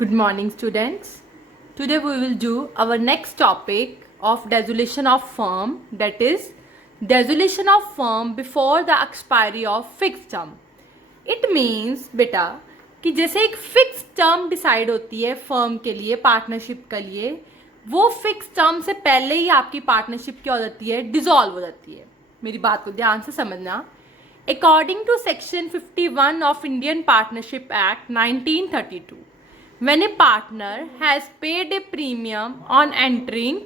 Good morning, students. Today we will do our next topic of dissolution of firm, that is dissolution of firm before the expiry of fixed term. It means बेटा कि जैसे एक fix term decide होती है firm के लिए, partnership के लिए, वो फिक्स टर्म से पहले ही आपकी पार्टनरशिप क्या हो जाती है, डिसॉल्व हो जाती है. मेरी बात को ध्यान से समझना. According to section 51 of Indian Partnership Act 1932, when a partner has paid a premium on entering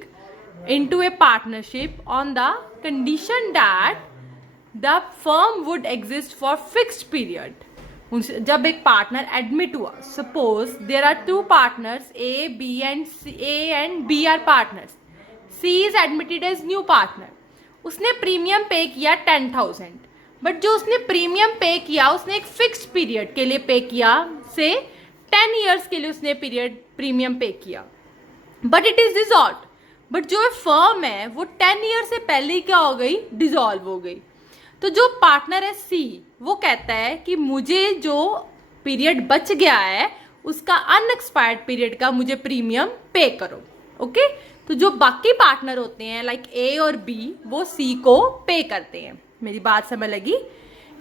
into a partnership on the condition that the firm would exist for fixed period. जब एक पार्टनर एडमिट हुआ, suppose there are two partners A and B are partners. C is admitted as new partner. उसने premium pay किया 10,000, but जो उसने premium pay किया उसने एक फिक्स्ड पीरियड के लिए पे किया, से 10 ईयर्स के लिए उसने प्रीमियम पे किया, but it is dissolve. But जो फर्म है वो 10 ईयर से पहले ही क्या हो गई, डिसॉल्व हो गई. तो जो पार्टनर है सी, वो कहता है कि मुझे जो पीरियड बच गया है उसका अनएक्सपायर्ड पीरियड का मुझे प्रीमियम पे करो. ओके तो जो बाकी पार्टनर होते हैं लाइक ए और बी, वो सी को पे करते हैं. मेरी बात समझ लगी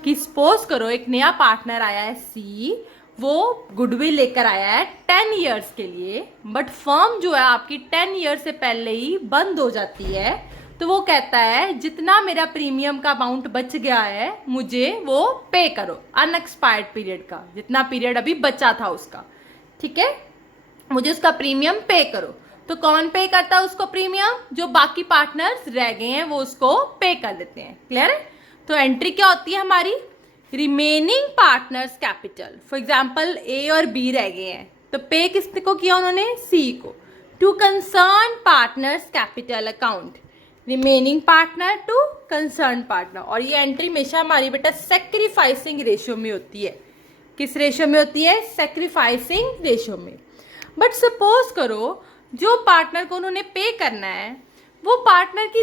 कि सपोज करो एक नया पार्टनर आया है सी, वो गुडविल लेकर आया है 10 ईयर्स के लिए, बट फर्म जो है आपकी 10 ईयर से पहले ही बंद हो जाती है. तो वो कहता है जितना मेरा प्रीमियम का अमाउंट बच गया है मुझे वो पे करो, अनएक्सपायर्ड पीरियड का, जितना पीरियड अभी बचा था उसका. ठीक है, मुझे उसका प्रीमियम पे करो. तो कौन पे करता है उसको प्रीमियम? जो बाकी पार्टनर्स रह गए हैं वो उसको पे कर देते हैं. क्लियर है? तो एंट्री क्या होती है हमारी, remaining partners capital. For example A और बी रह गए हैं, तो पे किसने को किया उन्होंने, सी को. To concern partners capital account, remaining partner to concern partner. और ये एंट्री हमेशा हमारी बेटा सेक्रीफाइसिंग रेशियो में होती है. किस रेशियो में होती है, सेक्रीफाइसिंग रेशियो में. बट सपोज करो जो पार्टनर को उन्होंने पे करना है वो पार्टनर की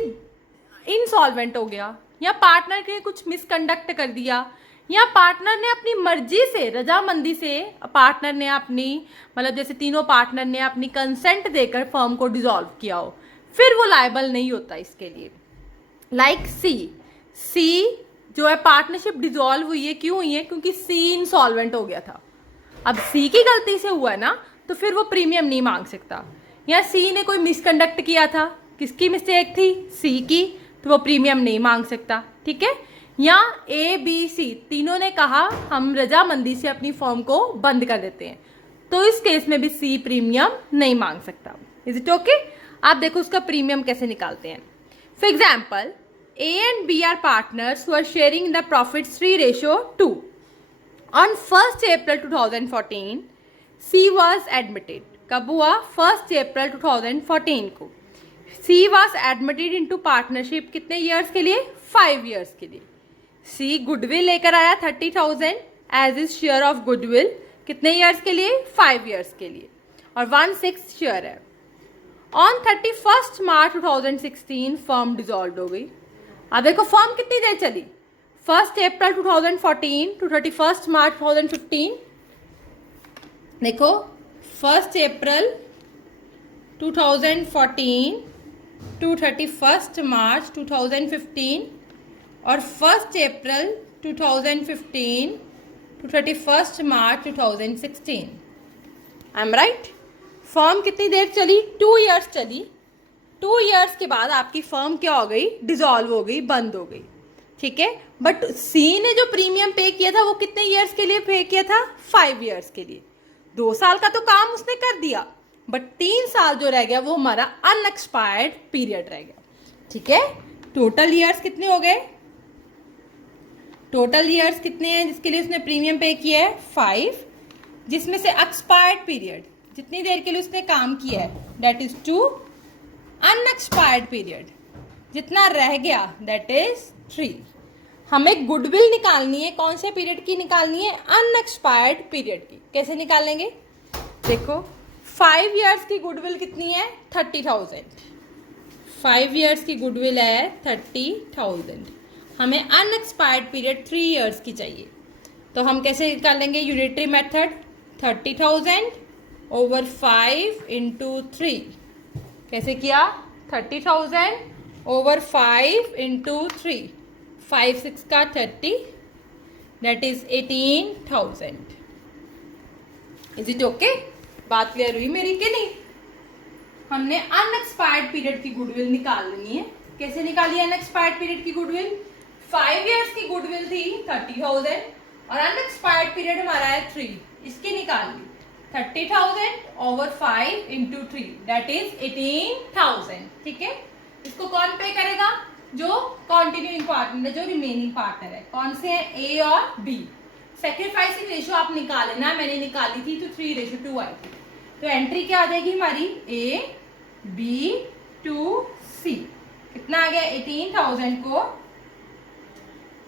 इनसॉल्वेंट हो गया, या पार्टनर ने कुछ मिसकंडक्ट कर दिया, या पार्टनर ने अपनी मर्जी से, रजामंदी से पार्टनर ने अपनी, मतलब जैसे तीनों पार्टनर ने अपनी कंसेंट देकर फर्म को डिसॉल्व किया हो, फिर वो लायबल नहीं होता इसके लिए. लाइक सी जो है पार्टनरशिप डिसॉल्व हुई है, क्यों हुई है, क्योंकि सी इनसॉल्वेंट हो गया था. अब सी की गलती से हुआ है ना, तो फिर वो प्रीमियम नहीं मांग सकता. या सी ने कोई मिसकंडक्ट किया था, किसकी मिस्टेक थी, सी की, तो वो प्रीमियम नहीं मांग सकता. ठीक है, या ए बी सी तीनों ने कहा हम रजामंदी से अपनी फर्म को बंद कर देते हैं, तो इस केस में भी सी प्रीमियम नहीं मांग सकता. Is it okay? आप देखो उसका प्रीमियम कैसे निकालते हैं. For example A and B are partners who are sharing the profits 3:2. On 1st April 2014 C was admitted. कब हुआ, 1st April 2014 को. C was admitted into partnership कितने ईयर्स के लिए, 5 ईयर्स के लिए. सी गुडविल लेकर आया 30,000 as is share of goodwill, कितने ईयर्स के लिए, 5 ईयर्स के लिए, और 1/6 शेयर है. On 31st March 2016 firm dissolve हो गई. अब देखो फर्म कितनी देर चली, 1st April 2014 to 31st March 2015. देखो 1st April 2014 to 31st March 2015 और 1st April 2015 to 31st March 2016. I am right? Firm कितनी देर चली, 2 ईयर्स चली. 2 ईयर्स के बाद आपकी फर्म क्या हो गई, डिसॉल्व हो गई, बंद हो गई. ठीक है, बट सी ने जो प्रीमियम पे किया था वो कितने ईयर्स के लिए पे किया था, 5 ईयर्स के लिए. 2 साल का तो काम उसने कर दिया, बट 3 साल जो रह गया वो हमारा अनएक्सपायर्ड पीरियड रह गया. ठीक है, टोटल ईयर्स कितने हो गए, टोटल ईयर्स कितने हैं जिसके लिए उसने प्रीमियम पे किया है, 5, जिसमें से एक्सपायर्ड पीरियड जितनी देर के लिए उसने काम किया है दैट इज 2, अनएक्सपायर्ड पीरियड जितना रह गया दैट इज 3. हमें गुडविल निकालनी है, कौन से पीरियड की निकालनी है, अनएक्सपायर्ड पीरियड की. कैसे निकालेंगे, देखो 5 ईयर्स की गुडविल कितनी है, 30,000. 5 ईयर्स की गुडविल है 30,000. हमें अनएक्सपायर्ड पीरियड 3 ईयर्स की चाहिए, तो हम कैसे निकालेंगे, यूनिटरी मेथड. 30,000 over 5 into 3। कैसे किया? 30,000 ओवर 5 इंटू 3। 5 6 का 30, that is 18,000। Is it okay? बात क्लियर हुई मेरी कि नहीं? हमने अनएक्सपायर्ड पीरियड की गुडविल निकालनी है। कैसे निकाली अनएक्सपायर्ड पीरियड की गुडविल? 5 इयर्स की गुडविल थी 30,000 और अनएक्सपायर्ड पीरियड हमारा है 3। इसकी निकाल ली 30,000 ओवर 5 इंटू 3, दैट इज 18,000। ठीक है, इसको कौन पे करेगा? जो कॉन्टिन्यूइंग पार्टनर है, जो रिमेनिंग पार्टनर है। कौन से हैं? ए और बी। सेक्रीफाइसिंग रेशियो आप निकाले ना, मैंने निकाली थी तो 3:2 आई थी। तो एंट्री क्या आ जाएगी हमारी? ए बी टू सी। कितना आ गया? 18,000 को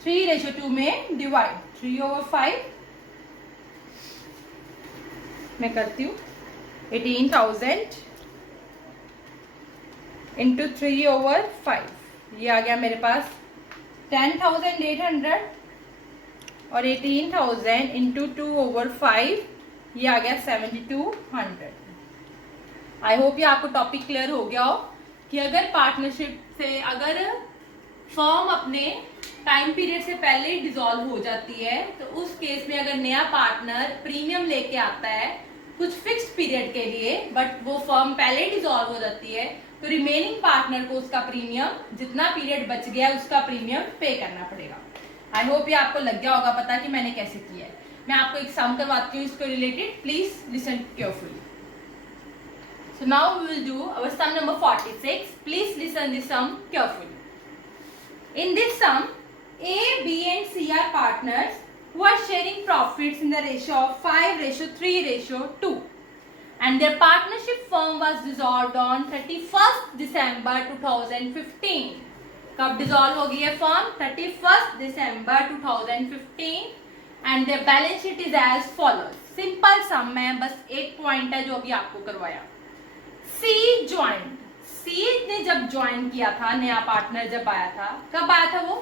3:2 में डिवाइड 3/5 मैं करती हूँ। 18,000 इंटू 3/5, ये आ गया मेरे पास 10,800 और 18,000 इंटू 2/5 ये आ गया 7,200। आई होप ये आपको टॉपिक क्लियर हो गया हो कि अगर पार्टनरशिप से अगर फर्म अपने टाइम पीरियड से पहले डिसॉल्व हो जाती है तो उस केस में अगर नया पार्टनर प्रीमियम लेके आता है कुछ फिक्स्ड पीरियड के लिए, बट वो फर्म पहले डिसॉल्व हो जाती है तो रिमेनिंग पार्टनर को उसका प्रीमियम, जितना पीरियड बच गया उसका प्रीमियम पे करना पड़ेगा। आई होप ये आपको लग गया होगा पता कि मैंने कैसे किया है। मैं आपको एक सम करवाती हूँ इसको related, please listen carefully. So now we will do our sum number 46. Please listen this sum carefully. In this sum, A, B and C are partners who are sharing profits in the ratio of 5:3:2. And their partnership firm was dissolved on 31st December 2015. कब dissolve हो गई है firm? 31st December 2015 and their balance sheet is as follows. Simple सम है, बस एक point है जो अभी आपको करवाया। सी ज्वाइंट, सी ने जब ज्वाइन किया था, नया पार्टनर जब आया था, कब आया था वो?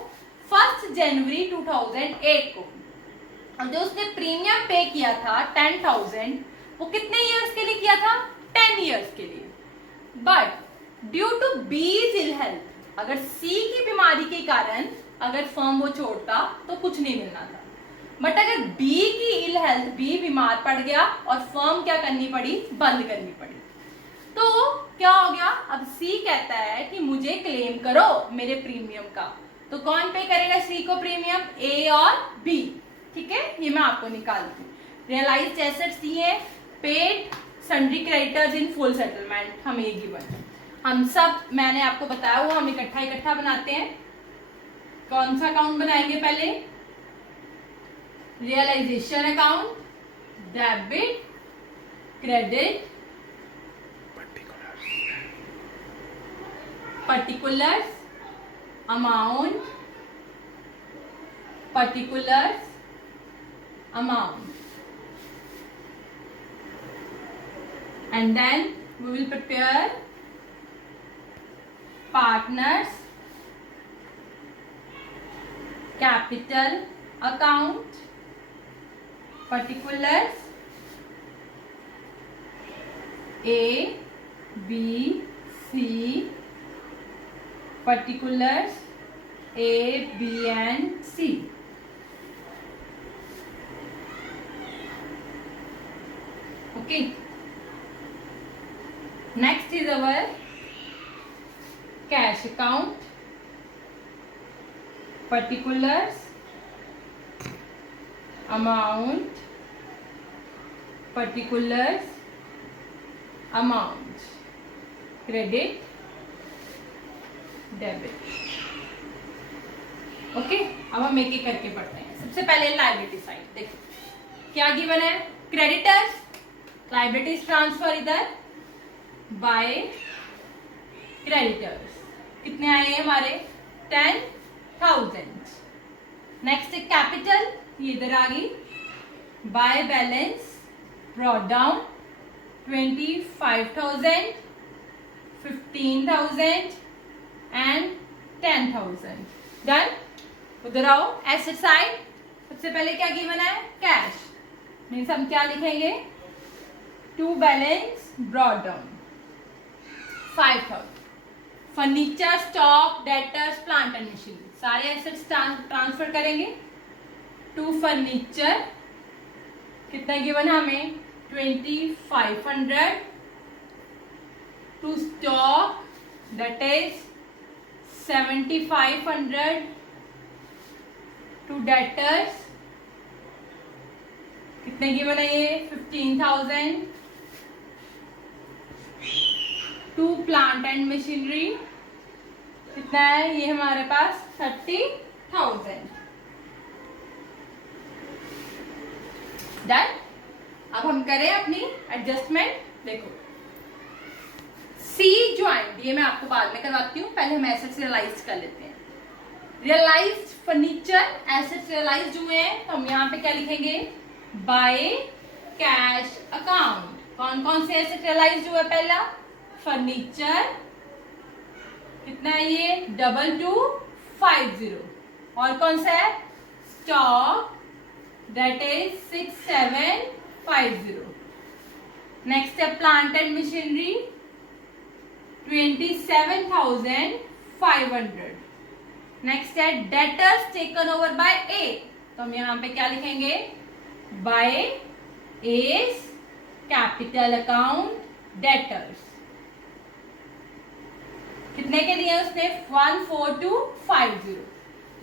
1 जनवरी 2008 को। और जो उसने प्रीमियम पे किया था 10,000, वो कितने इयर्स के लिए किया था? 10 इयर्स के लिए। बट ड्यू टू बीज इल हेल्थ, अगर सी की बीमारी के कारण अगर फर्म वो छोड़ता तो कुछ नहीं मिलना था। बट अगर बी की इल हेल्थ, बी बीमार पड़ गया और फर्म क्या करनी पड़ी? बंद करनी पड़ी। तो क्या हो गया? अब सी कहता है कि मुझे क्लेम करो मेरे प्रीमियम का। तो कौन पे करेगा सी को प्रीमियम? ए और बी। ठीक है, ये मैं आपको निकालती हूँ। रियलाइज्ड एसेट्स दिए, paid sundry creditors in full settlement हमें ये गिवन है। हम सब, मैंने आपको बताया वो हम इकट्ठा बनाते हैं। कौन सा अकाउंट बनाएंगे पहले? Realisation account, debit, credit, particulars, amount, particulars, amount, and then we will prepare partners capital account, particulars A, B, C, particulars A, B and C. Okay. Next is our cash account, particulars, amount, particulars, amount, credit, debit. Okay, अब हम एक एक करके पढ़ते हैं। सबसे पहले liability side देखो क्या गिवन है? क्रेडिटर्स, लायबिलिटीज ट्रांसफर इधर बाय क्रेडिटर्स। कितने आए हैं हमारे? 10,000। नेक्स्ट कैपिटल, ये इधर आ गई, by balance brought down 25,000, 15,000 and 10,000। Done. उधर आओ, एसेट साइड। सबसे पहले क्या गिवन है? कैश। मीन्स हम क्या लिखेंगे? To balance brought down 5000. Furniture, stock, debtors, plant and machinery, सारे एसेट्स ट्रांसफर करेंगे. टू फर्नीचर कितना गिवन है हमें 2500. To stock that is 7500. To debtors कितने गिवन है ये 15000. टू प्लांट एंड मशीनरी कितना है ये हमारे पास 30,000. डन. अब हम करें अपनी एडजस्टमेंट. देखो सी ज्वाइंट, ये मैं आपको बाद में करवाती हूँ, पहले हम एसेट्स रियलाइज कर लेते हैं. रियलाइज्ड फर्नीचर एसेट्स रियलाइज्ड हुए हैं, तो हम यहाँ पे क्या लिखेंगे बाय कैश अकाउंट. कौन कौन से एसेट रियलाइज्ड हुए? पहला फर्नीचर कितना है ये 2250. और कौन सा है स्टॉक दैट इज 6750. नेक्स्ट है प्लांट एंड मशीनरी 27,500. नेक्स्ट है डेटर्स टेकन ओवर बाय ए, तो हम यहां पे क्या लिखेंगे by S capital account debtors. कितने के लिए उसने 14250.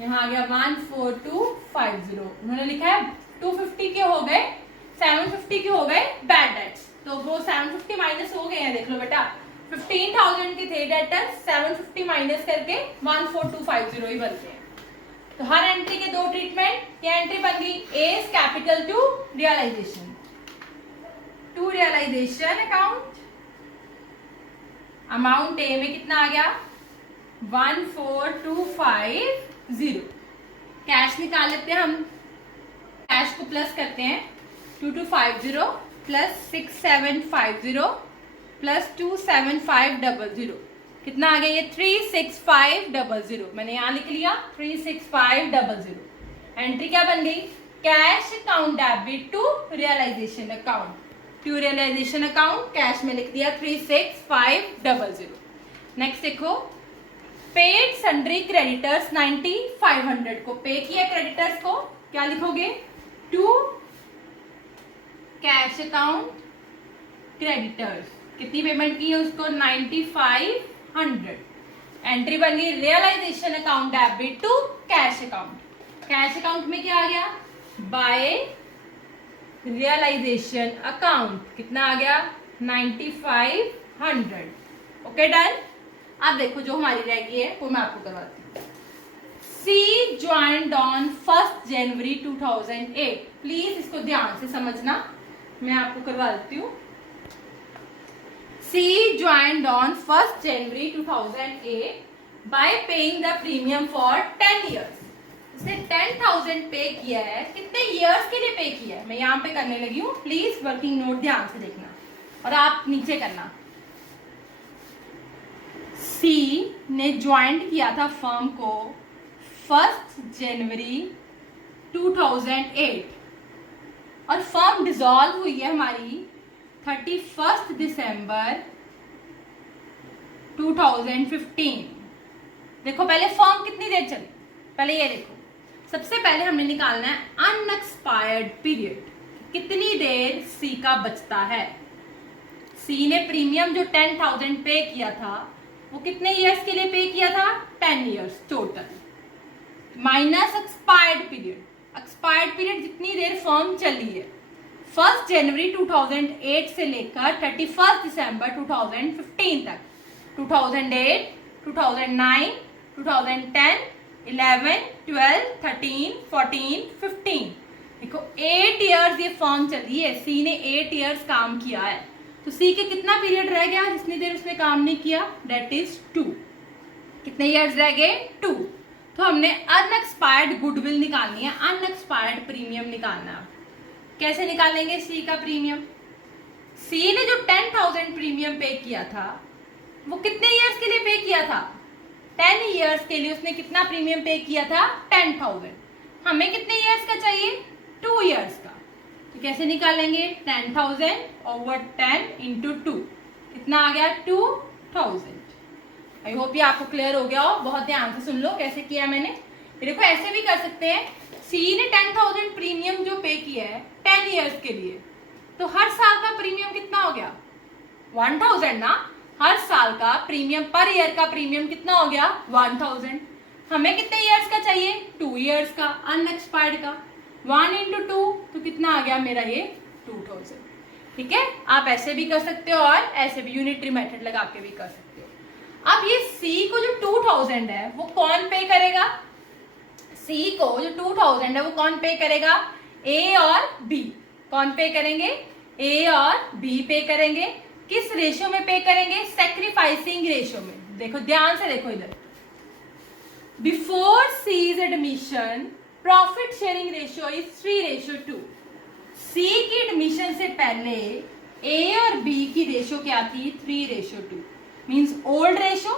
यहाँ आ गया 14250. उन्होंने लिखा है 250 के हो गए, 750 के हो गए बैड डेट्स, तो वो 750 माइनस हो गए हैं. देख लो बेटा 15,000 के थे डेटर्स, 750 माइनस करके 14250 ही बनते हैं. तो हर एंट्री के दो ट्रीटमेंट. क्या एंट्री बन गई S capital to realisation. To realisation account amount A में कितना आ गया 14250. कैश निकाल लेते हैं हम. कैश को प्लस करते हैं 2250 प्लस 6750 प्लस 27500 कितना आ गया ये 36500. मैंने यहां लिख लिया 36500. एंट्री क्या बन गई cash account debit to realisation account. To realisation account cash में लिख दिया 36500. नेक्स्ट देखो पेड सन्ड्री क्रेडिटर्स 9500 को पे किया. क्रेडिटर्स को क्या लिखोगे टू कैश अकाउंट क्रेडिटर्स. कितनी पेमेंट की है उसको 9500. एंट्री बन गई realisation account debit to cash account. Cash account में क्या आ गया बाय रियलाइजेशन अकाउंट कितना आ गया 9500. Okay done. अब देखो जो हमारी रह गई है वो मैं आपको करवाती हूँ. C joined on 1 January 2008. Please इसको ध्यान से समझना, मैं आपको करवा देती हूँ. C joined on 1 January 2008 by paying the premium for 10 years. इसने 10,000 पे किया है. कितने ईयर्स के लिए पे किया है मैं यहाँ पे करने लगी हूँ. प्लीज वर्किंग नोट ध्यान से देखना और आप नीचे करना. सी ने ज्वाइंट किया था फर्म को 1 जनवरी 2008 और फर्म डिसॉल्व हुई है हमारी 31 दिसंबर 2015. देखो पहले फर्म कितनी देर चली, पहले ये देखो. सबसे पहले हमने निकालना है अनएक्सपायर्ड पीरियड. कितनी देर सी का बचता है. सी ने प्रीमियम जो 10,000 पे किया था वो कितने इयर्स के लिए पे किया था 10 years total minus expired period. Expired period जितनी देर फर्म चली है 1 जनवरी 2008 से लेकर 31 दिसंबर 2015 तक. 2008, 2009, 2010, 11, 12, 13, 14, 15. देखो 8 years ये फर्म चली है. सी ने 8 years काम किया है, तो सी के कितना पीरियड रह गया जितनी देर उसने काम नहीं किया डेट इज 2. कितने ईयर्स रह गए 2. तो हमने अनएक्सपायर्ड गुडविल निकालनी है, अनएक्सपायर्ड प्रीमियम निकालना है. कैसे निकालेंगे सी का प्रीमियम. सी ने जो 10,000 प्रीमियम पे किया था वो कितने ईयर्स के लिए पे किया था 10 years के लिए. उसने कितना प्रीमियम पे किया था 10,000. हमें कितने ईयर्स का चाहिए 2 years का. तो कैसे निकालेंगे? 10,000 ओवर 10 इंटू 2 कितना आ गया? 2,000। आई होप ये आपको क्लियर हो गया हो। बहुत ध्यान से सुन लो कैसे किया मैंने। ये देखो ऐसे भी कर सकते हैं। सी ने 10,000 प्रीमियम जो पे किया है 10 ईयर्स के लिए, तो हर साल का प्रीमियम कितना हो गया? 1,000 ना। हर साल का प्रीमियम, पर ईयर का प्रीमियम कितना हो गया? 1,000। हमें कितने ईयर्स का चाहिए? 2 ईयर्स का, अनएक्सपायर्ड का। 1 इंटू 2 तो कितना आ गया मेरा? ये 2,000। ठीक है, आप ऐसे भी कर सकते हो और ऐसे भी यूनिटरी मेथड लगा के भी कर सकते हो। अब ये सी को जो 2,000 है वो कौन पे करेगा? सी को जो 2,000 है वो कौन पे करेगा? ए और बी। कौन पे करेंगे? ए और बी पे करेंगे। किस रेशियो में पे करेंगे? सैक्रिफाइसिंग रेशियो में। देखो ध्यान से देखो इधर, before C's admission profit sharing ratio is 3:2। C की एडमिशन से पहले ए और बी की रेशियो क्या थी? 3:2 मीन्स ओल्ड रेशियो।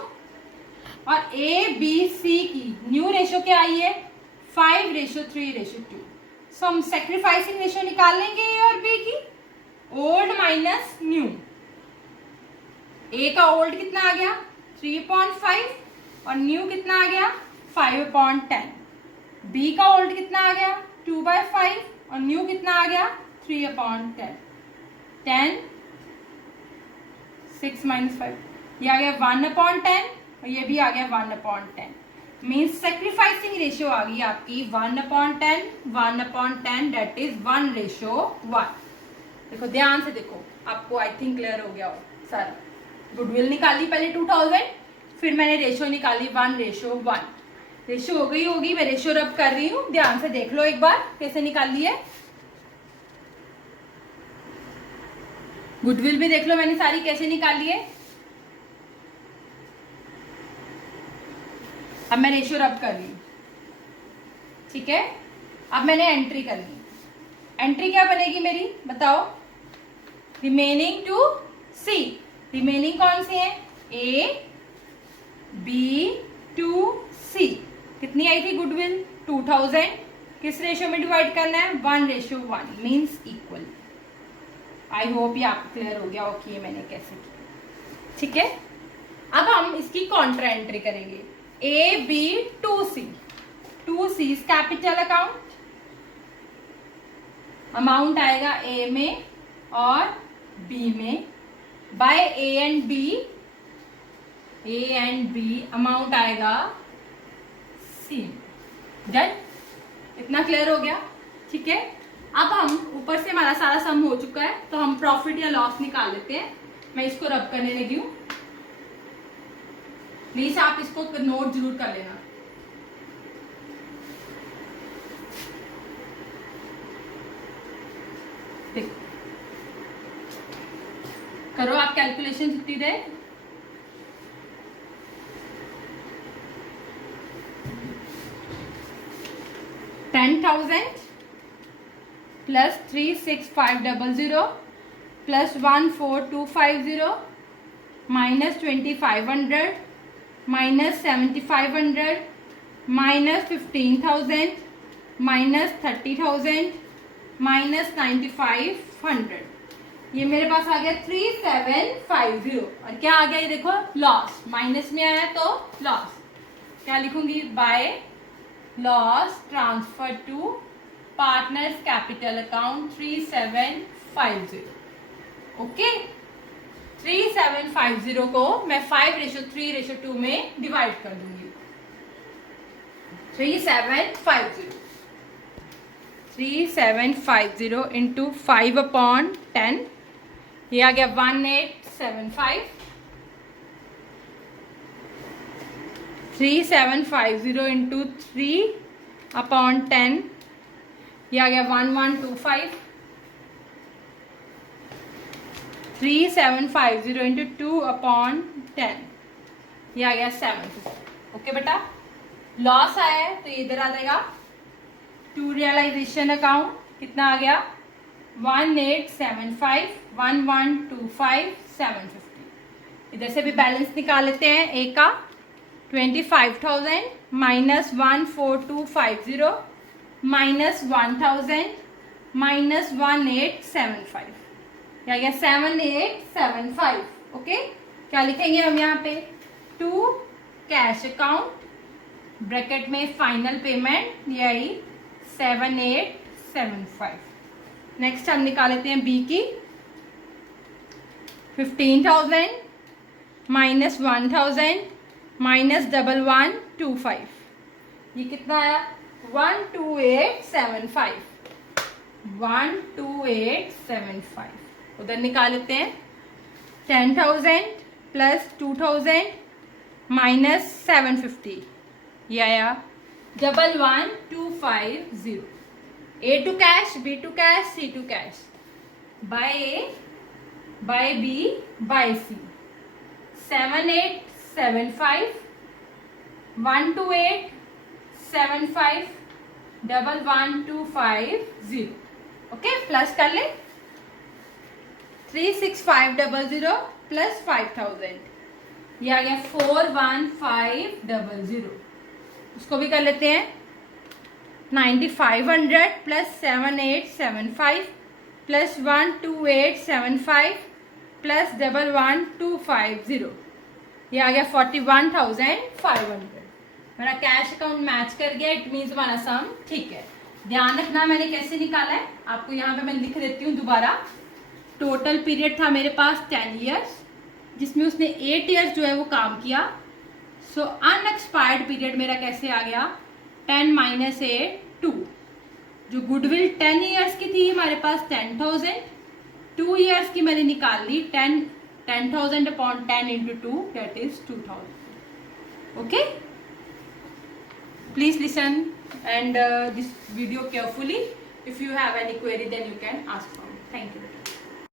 और ए बी सी की न्यू रेशियो क्या आई है? 5:3:2। सो हम सैक्रिफाइसिंग रेशियो निकाल लेंगे ए और बी की, ओल्ड माइनस न्यू। ए का ओल्ड कितना आ गया? 3.5 और न्यू कितना आ गया? 5/10। बी का ओल्ड कितना आ गया? 2/5 और न्यू कितना आ गया? 3/10। 10 6 - 5 ये आ गया 1/10 और ये भी आ गया 1/10। मीन्स सैक्रिफाइसिंग रेशियो आ गई आपकी 1/10, 1/10 दैट इज 1:1। देखो ध्यान से देखो, आपको आई थिंक क्लियर हो गया हो सारा। गुडविल निकाली पहले 2,000, फिर मैंने रेशियो निकाली 1:1। रेशियो हो गई होगी, मैं रेशियो रब कर रही हूँ, ध्यान से देख लो एक बार कैसे निकाली है। गुडविल भी देख लो मैंने सारी कैसे निकाली है। अब मैं रेशियो रब कर रही हूँ, ठीक है। अब मैंने एंट्री कर ली। एंट्री क्या बनेगी मेरी? बताओ। Remaining to C. रिमेनिंग कौन सी है? ए बी टू सी। कितनी आई थी गुडविल? 2,000। किस रेशियो में डिवाइड करना है? 1:1 मीन्स इक्वल। आई होप ये आपको क्लियर हो गया हो कि ये मैंने कैसे किया। ठीक है, अब हम इसकी कॉन्ट्रा एंट्री करेंगे। A B to C. To C capital account. Amount आएगा ए में और बी में, by A and B. A and B amount आएगा सी। डन? इतना क्लियर हो गया? ठीक है, अब हम ऊपर से हमारा सारा सम हो चुका है तो हम प्रॉफिट या लॉस निकाल लेते हैं। मैं इसको रब करने लगी हूं, प्लीज आप इसको नोट जरूर कर लेना। देखो करो आप कैलकुलेशन जितनी देर। $10,000 plus 36500 plus 14250 minus 2500 minus 7500 minus 15,000 minus 30,000 minus 9,500। ये मेरे पास आ गया 3,750। और क्या आ गया? ये देखो लॉस, माइनस में आया तो लॉस। क्या लिखूंगी? By loss transfer to partners capital account 3,750। Okay, 3,750 को मैं 5:3:2 में डिवाइड कर दूंगी। 3,750 इंटू 5/10, ये आ गया 1875। 3,750 इंटू 3/10, ये आ गया 1125। 3,750 इंटू 2/10, ये आ गया 750। ओके बेटा, लॉस आया है तो ये इधर आ जाएगा। टू रियलाइजेशन अकाउंट कितना आ गया? 1875, 1125, 750। इधर से भी बैलेंस निकाल लेते हैं। ए का 25,000 माइनस 14250 माइनस 1,000 माइनस 1875, क्या गया 7875. ओके, क्या लिखेंगे हम यहाँ पे, टू कैश अकाउंट ब्रैकेट में फाइनल पेमेंट ये आई 7875. नेक्स्ट हम निकाल लेते हैं बी की. 15,000 माइनस 1,000 माइनस 1125, ये कितना आया 12875. 12875 उधर निकाल लेते हैं. 10,000 प्लस 2,000 माइनस 750, ये आया 11250. A to cash, B to cash, C to cash, by A by B by C. 7875 12875 11250. Okay, plus कर ले. 36500 प्लस 5000, ये आ गया 41500. उसको भी कर लेते हैं. 9500 प्लस 7875 प्लस 12875 प्लस 11250, ये आ गया 41,500. मेरा कैश अकाउंट मैच कर गया, इट मीन्स हमारा सम ठीक है. ध्यान रखना मैंने कैसे निकाला है, आपको यहाँ पे मैं लिख देती हूँ दोबारा. टोटल पीरियड था मेरे पास 10 ईयर्स, जिसमें उसने 8 ईयर्स जो है वो काम किया. सो अनएक्सपायर्ड पीरियड मेरा कैसे आ गया, 10 माइनस 8 2. जो गुडविल 10 ईयर्स की थी हमारे पास 10,000, 2 ईयर्स की मैंने निकाल ली 10,000 upon 10 into 2, that is 2,000. Okay, please listen and this video carefully. If you have any query, then you can ask for me. Thank you.